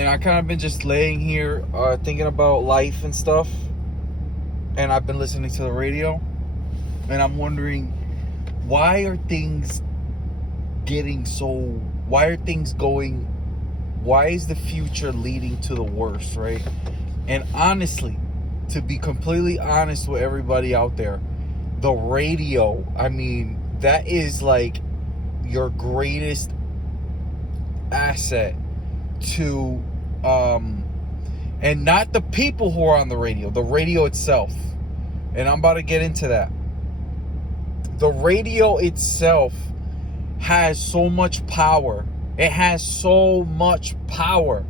And I kind of been just laying here thinking about life and stuff. And I've been listening to the radio. And I'm wondering, why are things getting so... Why are things going... Why is the future leading to the worst, right? And honestly, to be completely honest with everybody out there, the radio, I mean, that is like your greatest asset to... and not the people who are on the radio itself. And I'm about to get into that. The radio itself has so much power. It has so much power.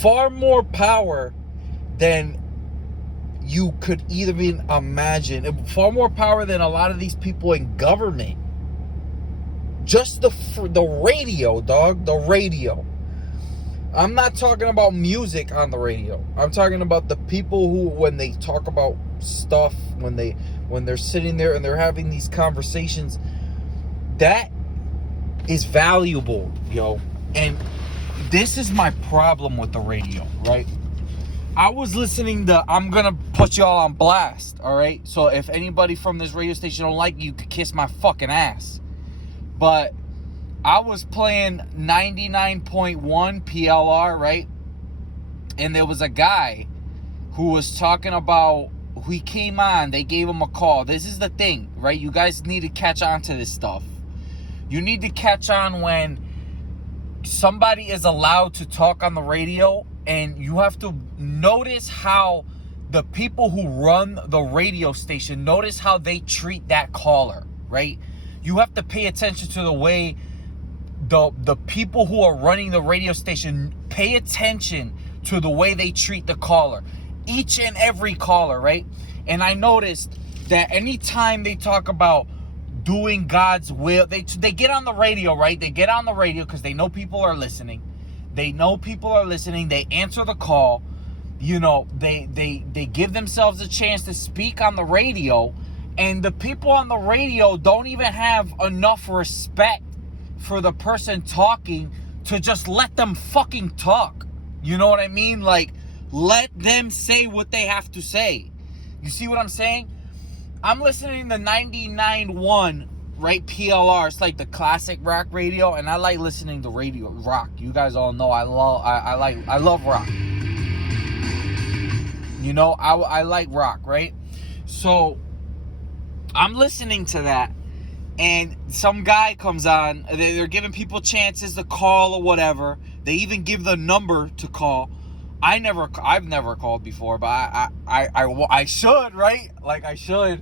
Far more power than you could even imagine. Far more power than a lot of these people in government. Just the radio, dog. The radio. I'm not talking about music on the radio. I'm talking about the people who, when they talk about stuff, when they're sitting there and they're having these conversations, that is valuable, yo. And this is my problem with the radio, right? I was listening to... I'm gonna put y'all on blast, all right? So if anybody from this radio station don't like you, could kiss my fucking ass. But I was playing 99.1 PLR, right? And there was a guy who was talking about... He came on, they gave him a call. This is the thing, right? You guys need to catch on to this stuff. You need to catch on when somebody is allowed to talk on the radio, and you have to notice how the people who run the radio station, notice how they treat that caller, right? You have to pay attention to the way the people who are running the radio station pay attention to the way they treat the caller. Each and every caller, right? And I noticed that anytime they talk about doing God's will, they get on the radio, right? They get on the radio because they know people are listening. They know people are listening. They answer the call. You know, they give themselves a chance to speak on the radio. And the people on the radio don't even have enough respect for the person talking to just let them fucking talk. You know what I mean? Like, let them say what they have to say. You see what I'm saying? I'm listening to 99.1, right? PLR. It's like the classic rock radio, and I like listening to radio rock. You guys all know I love rock. You know, I like rock, right? So I'm listening to that, and some guy comes on. They're giving people chances to call or whatever. They even give the number to call. I've never called before, but I should, right? Like, I should.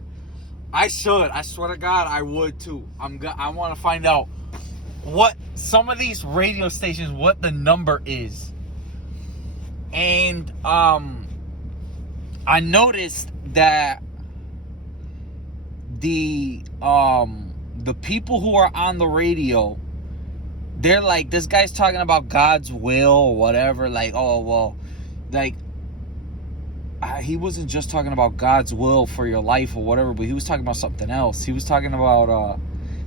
I swear to God, I would too. I want to find out what some of these radio stations, what the number is. And I noticed that the people who are on the radio, they're like, this guy's talking about God's will or whatever. Like, oh, well, like, he wasn't just talking about God's will for your life or whatever, but he was talking about something else. He was talking about,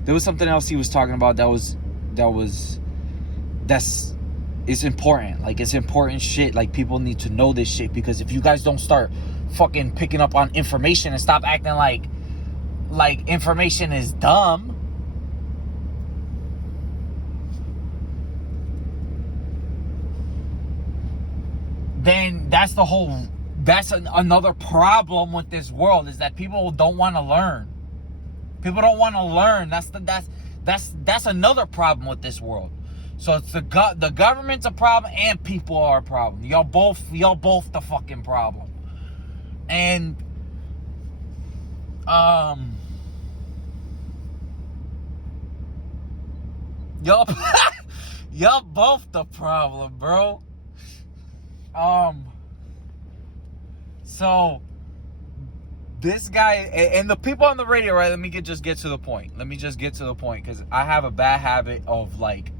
there was something else he was talking about it's important. Like, it's important shit. Like, people need to know this shit, because if you guys don't start fucking picking up on information and stop acting like information is dumb, then that's another problem with this world, is that people don't want to learn. People don't want to learn. That's another problem with this world. So it's the government's a problem and people are a problem. Y'all both the fucking problem. And y'all both the problem, bro. So this guy and the people on the radio, right? Let me just get to the point, because I have a bad habit of like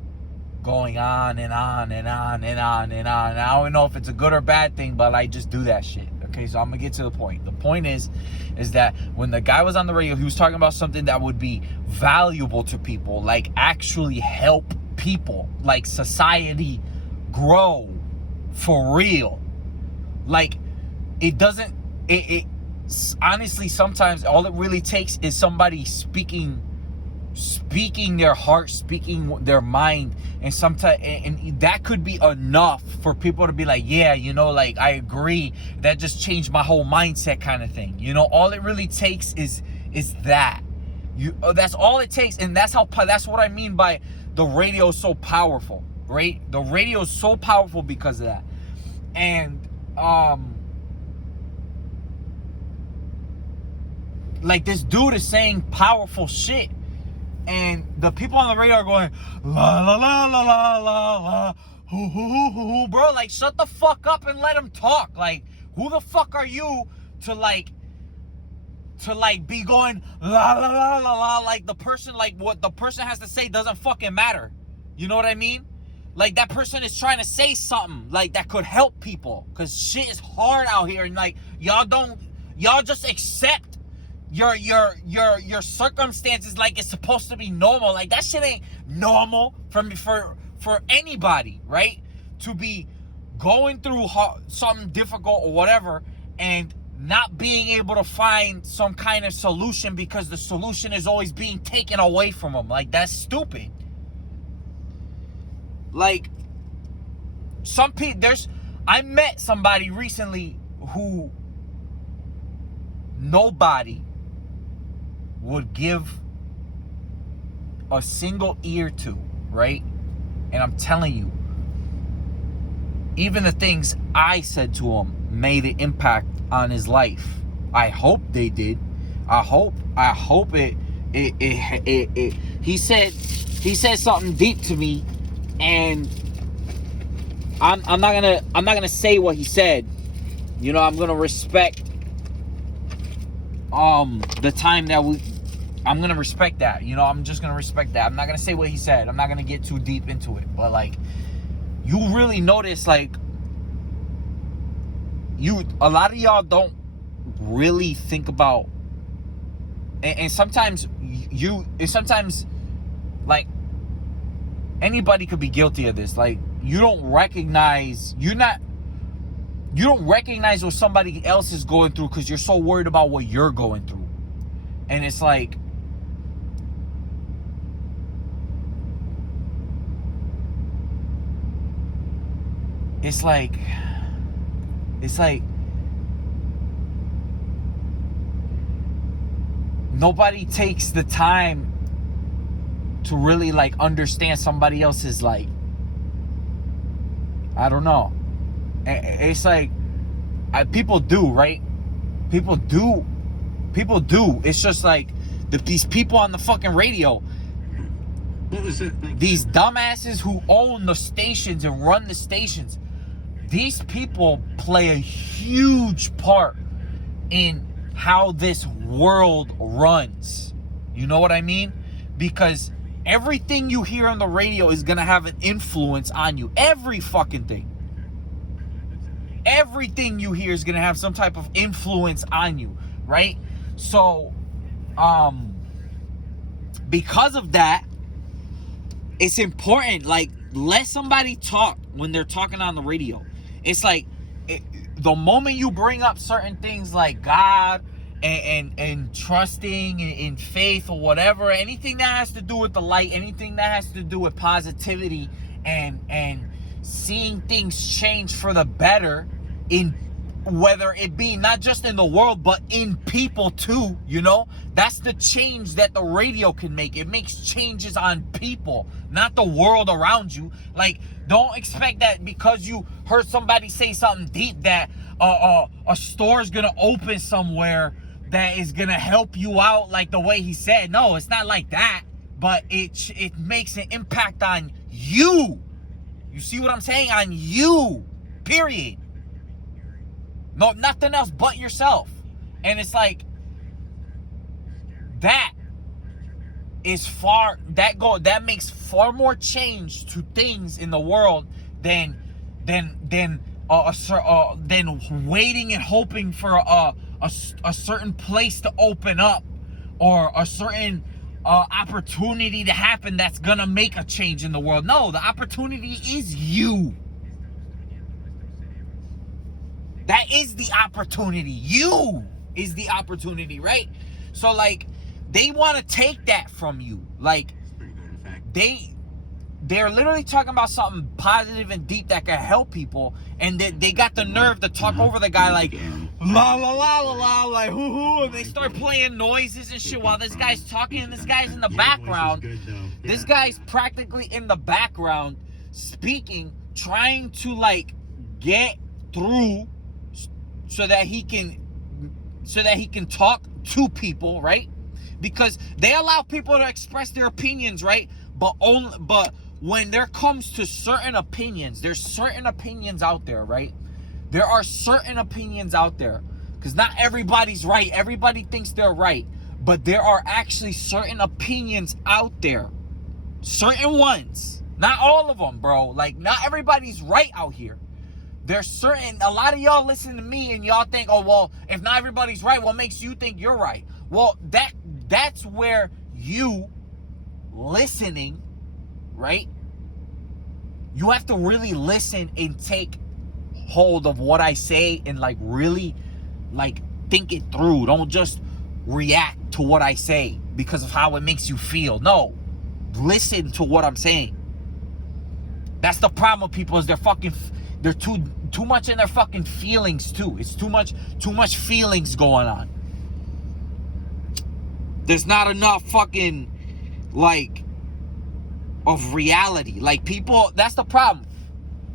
going on and on and on and on and on. And I don't know if it's a good or bad thing, but I just do that shit. Okay, so I'm gonna get to the point. The point is that when the guy was on the radio, he was talking about something that would be valuable to people, like actually help people, like society grow for real. Like, it doesn't, honestly, sometimes all it really takes is somebody speaking their heart, speaking their mind, and sometimes, and that could be enough for people to be like, yeah, you know, like, I agree, that just changed my whole mindset, kind of thing. You know, all it really takes is that. That's all it takes. And that's what I mean by the radio is so powerful, right? The radio is so powerful because of that. And like, this dude is saying powerful shit, and the people on the radio are going, la la la la la la la, hoo hoo hoo hoo, bro. Like, shut the fuck up and let him talk. Like, who the fuck are you to be going la la la la la, like the person, like, what the person has to say doesn't fucking matter. You know what I mean? Like, that person is trying to say something like that could help people, because shit is hard out here, and like, y'all just accept your circumstances like it's supposed to be normal. Like, that shit ain't normal for anybody, right? To be going through something difficult or whatever, and not being able to find some kind of solution because the solution is always being taken away from them. Like, that's stupid. Like, some people, I met somebody recently who nobody would give a single ear to, right? And I'm telling you, even the things I said to him made an impact on his life. I hope they did. I hope it he said something deep to me, and I'm not gonna say what he said. You know, I'm gonna respect the time that I'm gonna respect that. You know, I'm just gonna respect that. I'm not gonna say what he said. I'm not gonna get too deep into it. But like, you really notice, like, a lot of y'all don't really think about, and sometimes like, anybody could be guilty of this. Like, you don't recognize what somebody else is going through because you're so worried about what you're going through. And it's like, nobody takes the time to really, like, understand somebody else's, like, I don't know. It's like, people do, right? People do. It's just like these people on the fucking radio, these dumbasses who own the stations and run the stations, these people play a huge part in how this world runs. You know what I mean? Because everything you hear on the radio is gonna have an influence on you. Every fucking thing. Everything you hear is gonna have some type of influence on you, right? So, because of that, it's important, like, let somebody talk when they're talking on the radio. It's like, the moment you bring up certain things like God and trusting in faith or whatever, anything that has to do with the light, anything that has to do with positivity and seeing things change for the better, in whether it be not just in the world but in people too, you know, that's the change that the radio can make. It makes changes on people, not the world around you. Like, don't expect that because you heard somebody say something deep that a store is gonna open somewhere that is gonna help you out like the way he said. No, it's not like that. But it makes an impact on you. You see what I'm saying? On you, period. No, nothing else but yourself. And it's like, that makes far more change to things in the world than waiting and hoping for a certain place to open up, or a certain opportunity to happen that's gonna make a change in the world. No, the opportunity is you. That is the opportunity. You is the opportunity, right? So, like, they want to take that from you. Like, they're literally talking about something positive and deep that can help people, and they got the nerve to talk over the guy like, la la la la la, like hoo hoo, and they start playing noises and shit while this guy's talking, and this guy's in the background. This guy's practically in the background speaking, trying to like get through so that he can talk to people, right? Because they allow people to express their opinions, right? But when there comes to certain opinions, there's certain opinions out there, right? There are certain opinions out there, because not everybody's right. Everybody thinks they're right, but there are actually certain opinions out there, certain ones, not all of them, bro. Like, not everybody's right out here. There's certain, a lot of y'all listen to me and y'all think, oh, well, if not everybody's right, what makes you think you're right? Well, that's where you listening, right? You have to really listen and take hold of what I say and like really like think it through. Don't just react to what I say because of how it makes you feel. No, listen to what I'm saying. That's the problem with people, is they're too much in their fucking feelings too. It's too much feelings going on. There's not enough fucking like of reality. Like, people, that's the problem.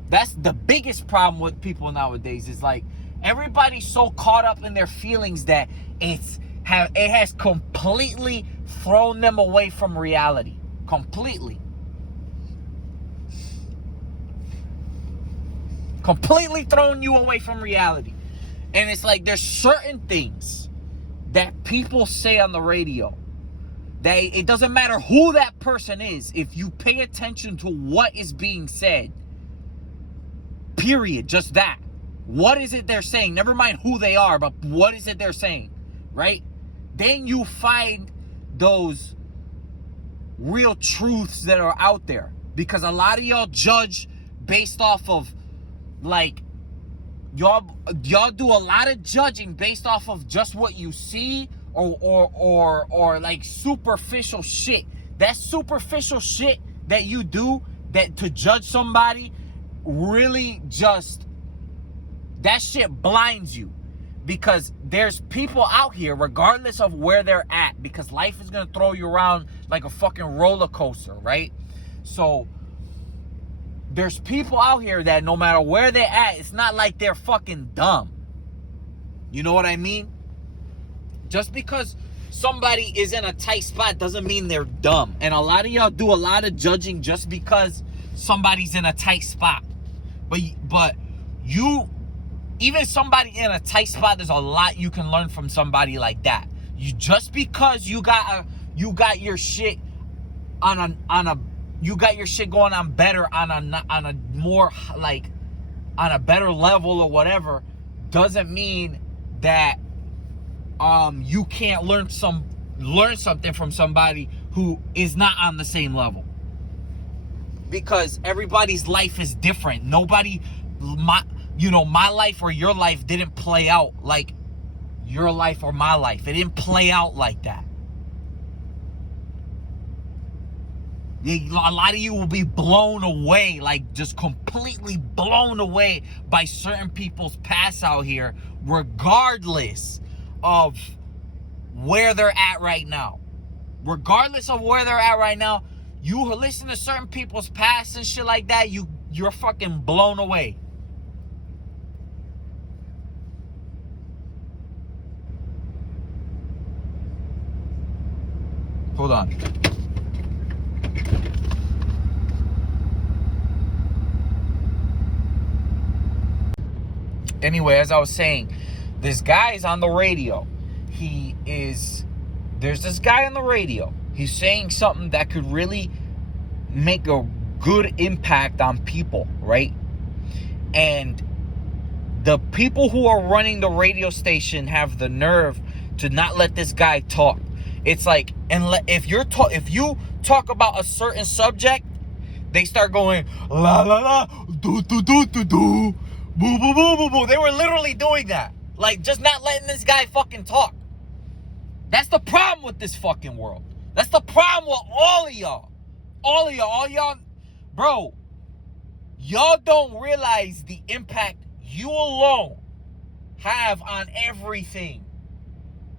That's the biggest problem with people nowadays, is like everybody's so caught up in their feelings that it has completely thrown them away from reality. Completely thrown you away from reality. And it's like, there's certain things that people say on the radio that it doesn't matter who that person is, if you pay attention to what is being said, period, just that. What is it they're saying? Never mind who they are, but what is it they're saying, right? Then you find those real truths that are out there. Because a lot of y'all judge based off of, like, y'all do a lot of judging based off of just what you see, or like superficial shit. That superficial shit that you do, that to judge somebody, really just, that shit blinds you. Because there's people out here, regardless of where they're at, because life is gonna throw you around like a fucking roller coaster, right? So there's people out here that no matter where they're at, it's not like they're fucking dumb. You know what I mean? Just because somebody is in a tight spot doesn't mean they're dumb. And a lot of y'all do a lot of judging just because somebody's in a tight spot. But you, even somebody in a tight spot, there's a lot you can learn from somebody like that. You, just because you got your shit you got your shit going on better, on a more, like, on a better level or whatever, doesn't mean that you can't learn something from somebody who is not on the same level. Because everybody's life is different. My life or your life didn't play out like your life or my life. It didn't play out like that. A lot of you will be blown away, like just completely blown away by certain people's past out here, regardless of where they're at right now. Regardless of where they're at right now, you listen to certain people's past and shit like that, you're fucking blown away. Hold on. Anyway, as I was saying, this guy is on the radio. There's this guy on the radio. He's saying something that could really make a good impact on people, right? And the people who are running the radio station have the nerve to not let this guy talk. It's like, if you talk about a certain subject, they start going la la la, do do do do do, Boo, boo, boo, boo, boo. They were literally doing that. Like, just not letting this guy fucking talk. That's the problem with this fucking world. That's the problem with all of y'all. All y'all. Bro, y'all don't realize the impact you alone have on everything.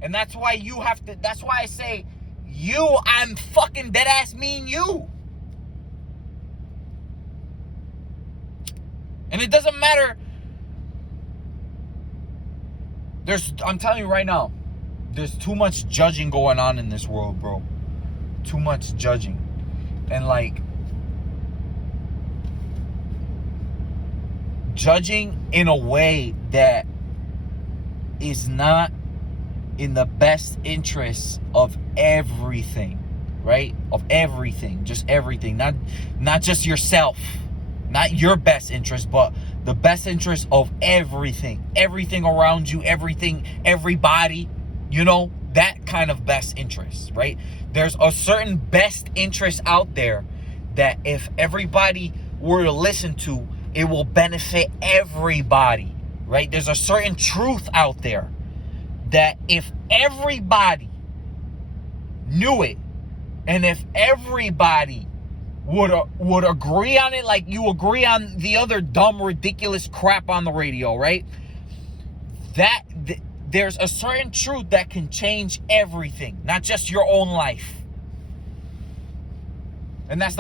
And that's why you have to, that's why I say, I'm fucking dead ass mean you. And it doesn't matter. I'm telling you right now, there's too much judging going on in this world, bro. Too much judging. And like, judging in a way that is not in the best interests of everything, right? Of everything, just everything. Not just yourself, not your best interest, but the best interest of everything. Everything around you, everything, everybody, you know, that kind of best interest, right? There's a certain best interest out there that if everybody were to listen to, it will benefit everybody, right? There's a certain truth out there that if everybody knew it, and if everybody would agree on it, like you agree on the other dumb, ridiculous crap on the radio, right? There's a certain truth that can change everything, not just your own life. And that's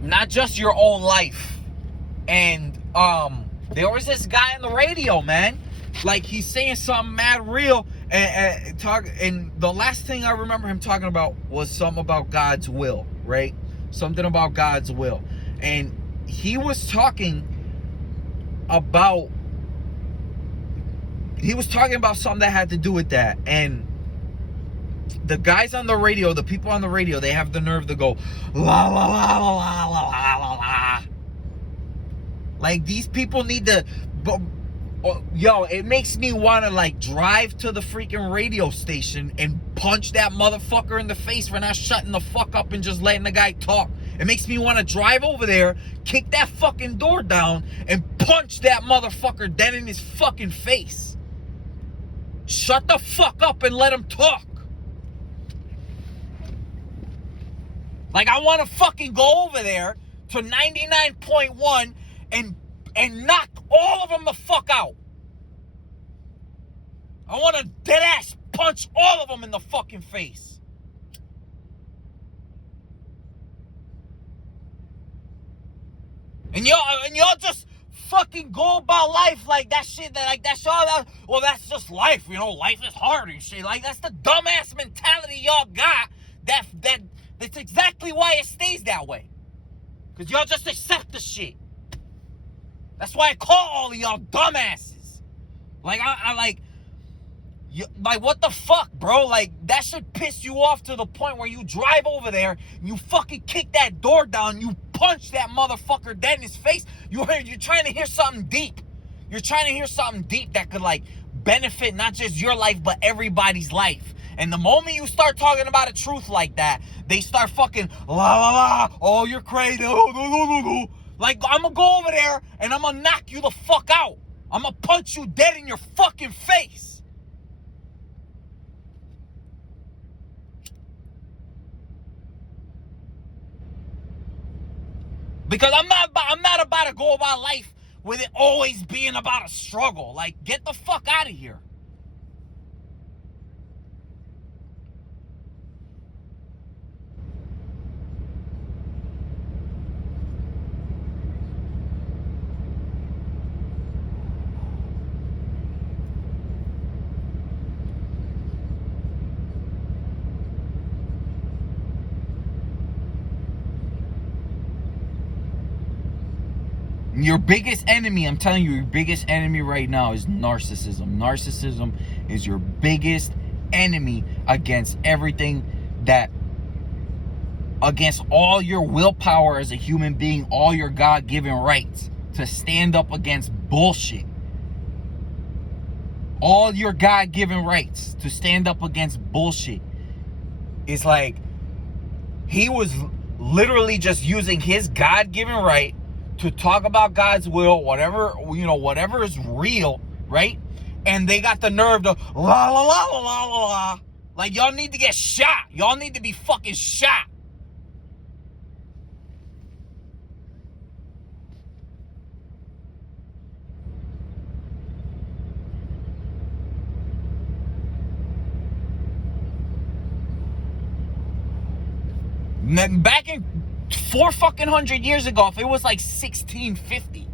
not just your own life. And there was this guy on the radio, man. Like, he's saying something mad real, and the last thing I remember him talking about was something about God's will, right? Something about God's will. And he was talking about something that had to do with that. And the guys on the radio, the people on the radio, they have the nerve to go, la, la, la, la, la, la, la, la. Like, these people need to, yo, it makes me want to, like, drive to the freaking radio station and punch that motherfucker in the face for not shutting the fuck up and just letting the guy talk. It makes me want to drive over there, kick that fucking door down, and punch that motherfucker dead in his fucking face. Shut the fuck up and let him talk. Like, I want to fucking go over there to 99.1 and knock all of them the fuck out. I want to dead ass punch all of them in the fucking face. And y'all just fucking go about life like that shit, well, that's just life, you know, life is hard and shit. Like, that's the dumbass mentality y'all got. That's exactly why it stays that way. Because y'all just accept the shit. That's why I call all of y'all dumbasses. Like, like, what the fuck, bro? Like, that should piss you off to the point where you drive over there, you fucking kick that door down, you punch that motherfucker dead in his face. You're trying to hear something deep. You're trying to hear something deep that could, like, benefit not just your life, but everybody's life. And the moment you start talking about a truth like that, they start fucking, la, la, la, oh, you're crazy, oh, no, no, no, no. Like, I'm gonna go over there, and I'm gonna knock you the fuck out. I'm gonna punch you dead in your fucking face. Because I'm not about to go about life with it always being about a struggle. Like, get the fuck out of here. Your biggest enemy, I'm telling you, your biggest enemy right now is narcissism. Narcissism is your biggest enemy against everything against all your willpower as a human being, all your God-given rights to stand up against bullshit. All your God-given rights to stand up against bullshit. It's like, he was literally just using his God-given right to talk about God's will, whatever, whatever is real, right? And they got the nerve to la la la la la la la. Like, y'all need to get shot. Y'all need to be fucking shot. Back in 400 years ago, if it was like 1650,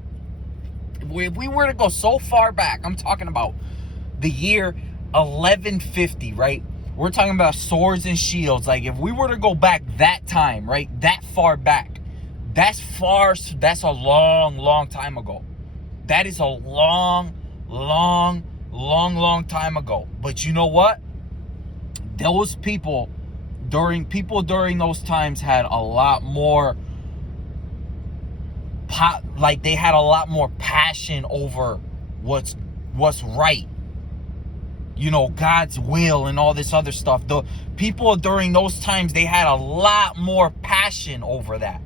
if we were to go so far back, I'm talking about the year 1150, right? We're talking about swords and shields. Like, if we were to go back that time, right, that far back, that's a long, long time ago. That is a long, long, long, long time ago. But you know what? Those people during those times had a lot more they had a lot more passion over what's right. God's will and all this other stuff. The people during those times, they had a lot more passion over that.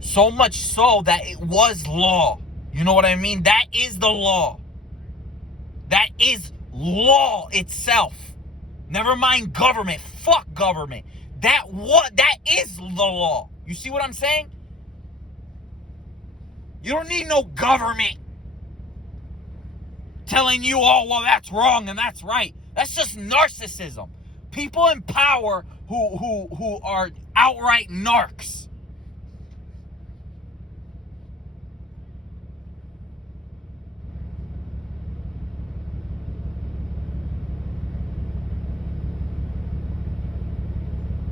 So much so that it was law. You know what I mean? That is the law. That is law itself. Never mind government. Fuck government. That is the law. You see what I'm saying? You don't need no government telling you, oh, well, that's wrong and that's right. That's just narcissism. People in power who are outright narcs.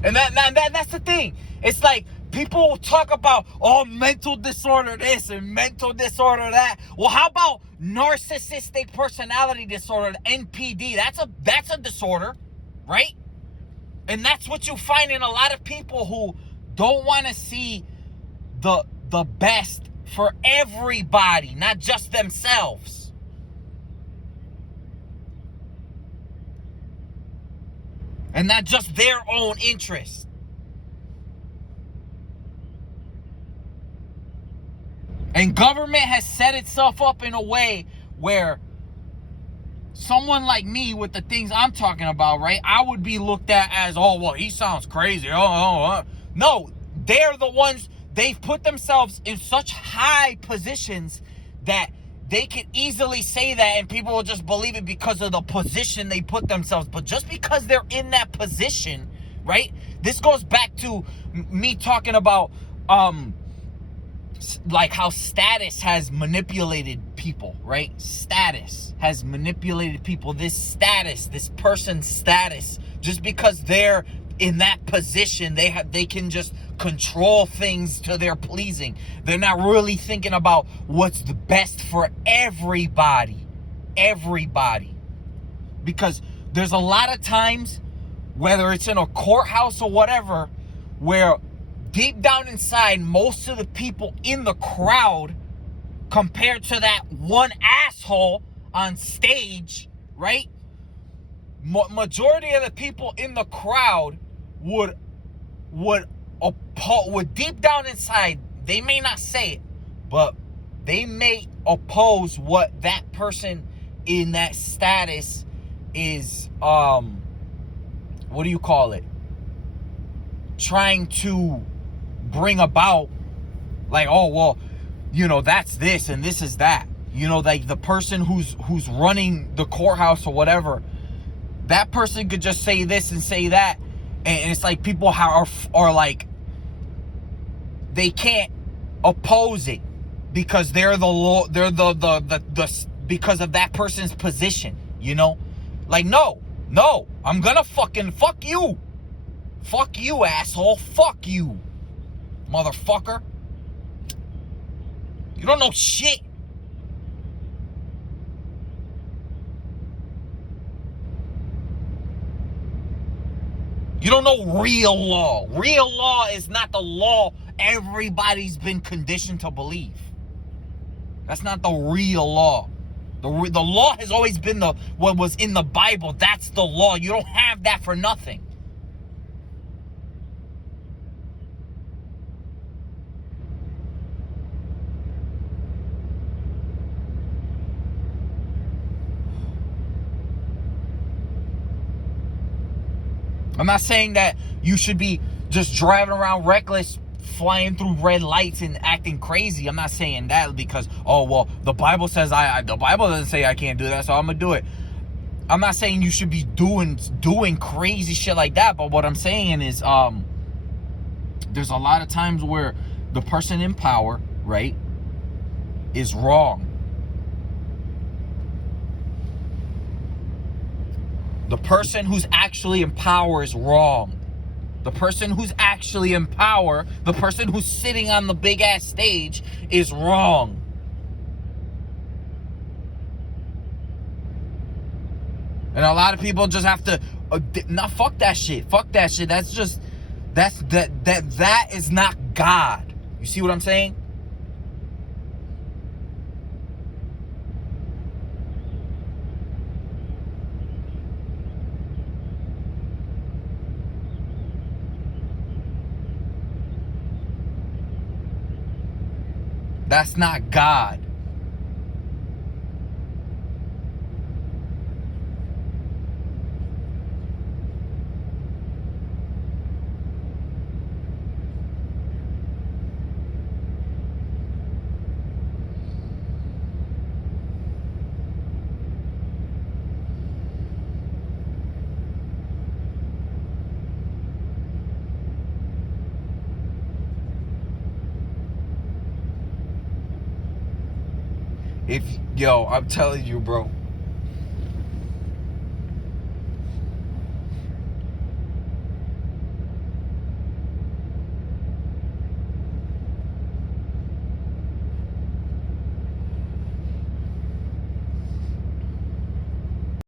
And that's the thing. It's like people talk about, oh, mental disorder this and mental disorder that. Well, how about narcissistic personality disorder, NPD? That's a disorder, right? And that's what you find in a lot of people who don't want to see the best for everybody, not just themselves. And not just their own interests. And government has set itself up in a way where someone like me, with the things I'm talking about, right, I would be looked at as, oh, well, he sounds crazy. No, they're the ones, they've put themselves in such high positions that they could easily say that and people will just believe it because of the position they put themselves. But just because they're in that position, right? This goes back to me talking about like how status has manipulated people, right? Status has manipulated people. This person's status, just because they're in that position, they can just control things to their pleasing. They're not really thinking about what's the best for everybody. Because there's a lot of times, whether it's in a courthouse or whatever, where deep down inside, most of the people in the crowd, compared to that one asshole on stage, right? Majority of the people in the crowd would deep down inside, they may not say it, but they may oppose what that person in that status is, what do you call it? Trying to bring about. Like, oh, well, that's this and this is that. Like the person who's running the courthouse or whatever, that person could just say this and say that. And it's like people are like, they can't oppose it because they're the because of that person's position, Like, no, I'm gonna fucking fuck you. Fuck you, asshole. Fuck you, motherfucker. You don't know shit. You don't know real law. Real law is not the law everybody's been conditioned to believe. That's not the real law. The law has always been what was in the Bible. That's the law. You don't have that for nothing. I'm not saying that you should be just driving around reckless, flying through red lights and acting crazy. I'm not saying that because, oh, well, the Bible says the Bible doesn't say I can't do that, so I'm going to do it. I'm not saying you should be doing crazy shit like that, but what I'm saying is there's a lot of times where the person in power, right, is wrong. The person who's actually in power is wrong. The person who's actually in power, the person who's sitting on the big ass stage is wrong. And a lot of people just have to fuck that shit. Fuck that shit. That is not God. You see what I'm saying? That's not God. I'm telling you, bro.